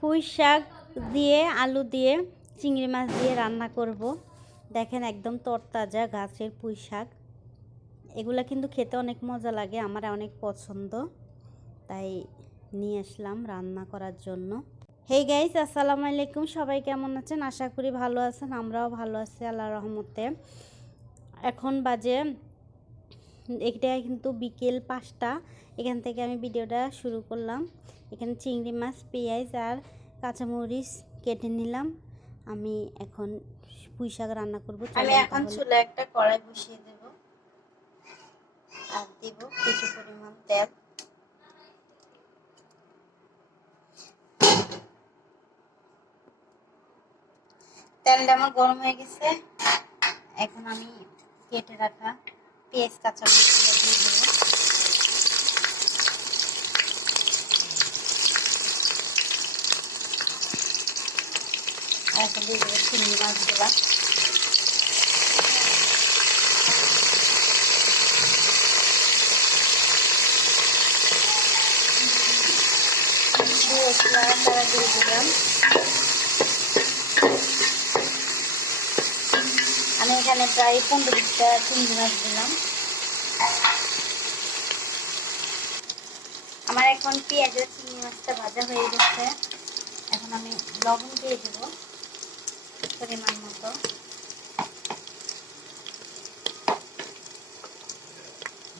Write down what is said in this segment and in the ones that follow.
পুঁই শাক দিয়ে আলু দিয়ে চিংড়ি মাছ দিয়ে রান্না করব। দেখেন একদম তরতাজা গাছের পুঁই শাক। এগুলা কিন্তু খেতে অনেক মজা লাগে, আমার অনেক পছন্দ, তাই নিয়ে আসলাম রান্না করার জন্য। হেই গাইস, আসসালামু আলাইকুম। সবাই কেমন আছেন? আশা করি ভালো আছেন। আমরাও ভালো আছি আল্লাহর রহমতে। এখন বাজে এটা কিন্তু বিকেল 5টা। এখান থেকে আমি ভিডিওটা শুরু করলাম। এখানে চিংড়ি মাছ, পেঁয়াজ আর কাঁচামরিচ কেটে নিলাম। আমি এখন পুঁই শাক রান্না করব। আমি এখন চুলায় একটা কড়াই বসিয়ে দেব আর দেব কিছু পরিমাণ তেল। তেলটা আমার গরম হয়ে গেছে। এখন আমি কেটে রাখা পেঁয়াজ কাঁচামরিচগুলো দিয়ে দেব। আর এখন দিয়ে দেবো চিংড়ি মাছগুলো। দিয়ে দিলাম। আমি এখানে প্রায় 15-20টা চিংড়ি মাছ দিলাম। আমার এখন পেঁয়াজ আর চিংড়ি মাছটা ভাজা হয়ে গেছে। এখন আমি লবণ দিয়ে দেব পরিমাণ মতো।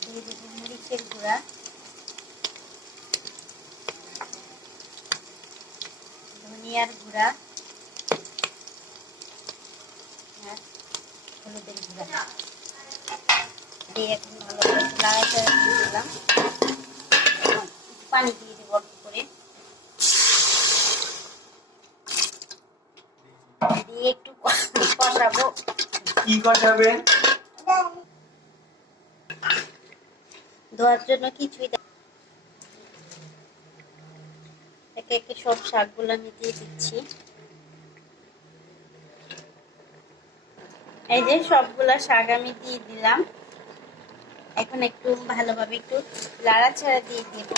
দিয়ে দেব মরিচের গুঁড়া, ধনিয়ার গুঁড়া আর হলুদের গুঁড়া দিয়ে এখন ভালো করে নাড়াচাড়া দিয়ে দিলাম। পানি দিয়ে দেবো অল্প করে, দিয়ে একটু কষাবো। কি কষাবেন? ধোয়ার জন্য কিছুই একে একে সব শাকগুলো আমি দিয়ে দিচ্ছি। এই যে সবগুলা শাক আমি দিয়ে দিলাম। এখন একটু ভালোভাবে একটু নাড়াচাড়া দিয়ে দেব।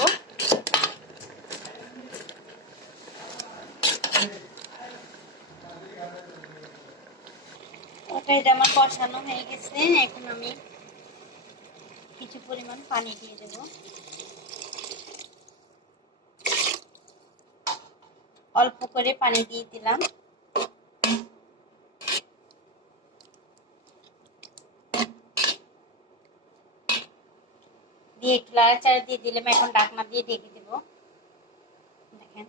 এটা আমার কষানো হয়ে গেছে। এখন আমি কিছু পরিমাণ পানি দিয়ে দেব। অল্প করে পানি দিয়ে দিলাম। দিয়ে একটু নাড়াচাড়া দিয়ে দিলাম। এখন ঢাকনা দিয়ে ঢেকে দেব। দেখেন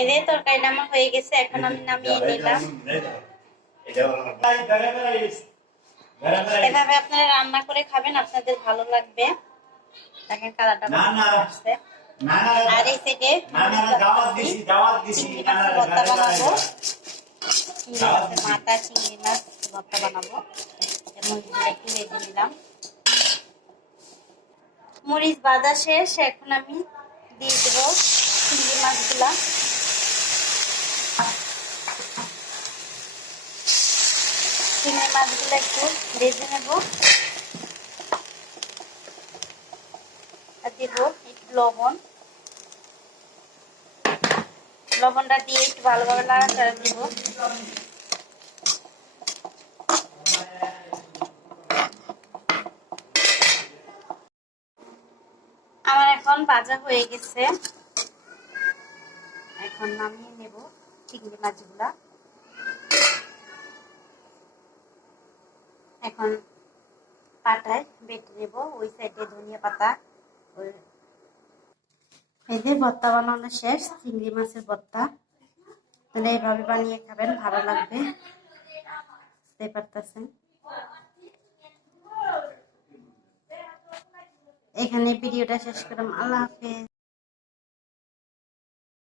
এই যে তরকারিটা আমার হয়ে গেছে। এখন আমি নামিয়ে নিলাম। এভাবে আপনারা রান্না করে খাবেন, আপনাদের ভালো লাগবে। দেখেন কালারটা আসছে। আর এই থেকে চিংড়ি মাছের ভর্তা বানাবো। চিংড়ি মাছের মাথা, চিংড়ি মাছ ভর্তা বানাবো। মরিচগুলো একটু ভেজে নিলাম। মরিচ ভাজা শেষ। এখন আমি দিয়ে দেবো চিংড়ি মাছগুলা। চিংড়ি মাছগুলো একটু ভেজে নেব আর দেবো একটু লবণ। লবণটা দিয়ে একটু ভালোভাবে নাড়াচাড়া দেব। আমার এখন ভাজা হয়ে গেছে। এখন নামিয়ে নেব চিংড়ি মাছগুলা। এখন পাটায় বেটে নেব। ওই সাইডে ধনিয়া পাতা। এই যে ভর্তা বানানো শেষ, চিংড়ি মাছের ভর্তা। তাহলে এইভাবে বানিয়ে খাবেন, ভালো লাগবে। বুঝতে পারতেছেন। এখানে ভিডিওটা শেষ করলাম। আল্লাহ হাফেজ।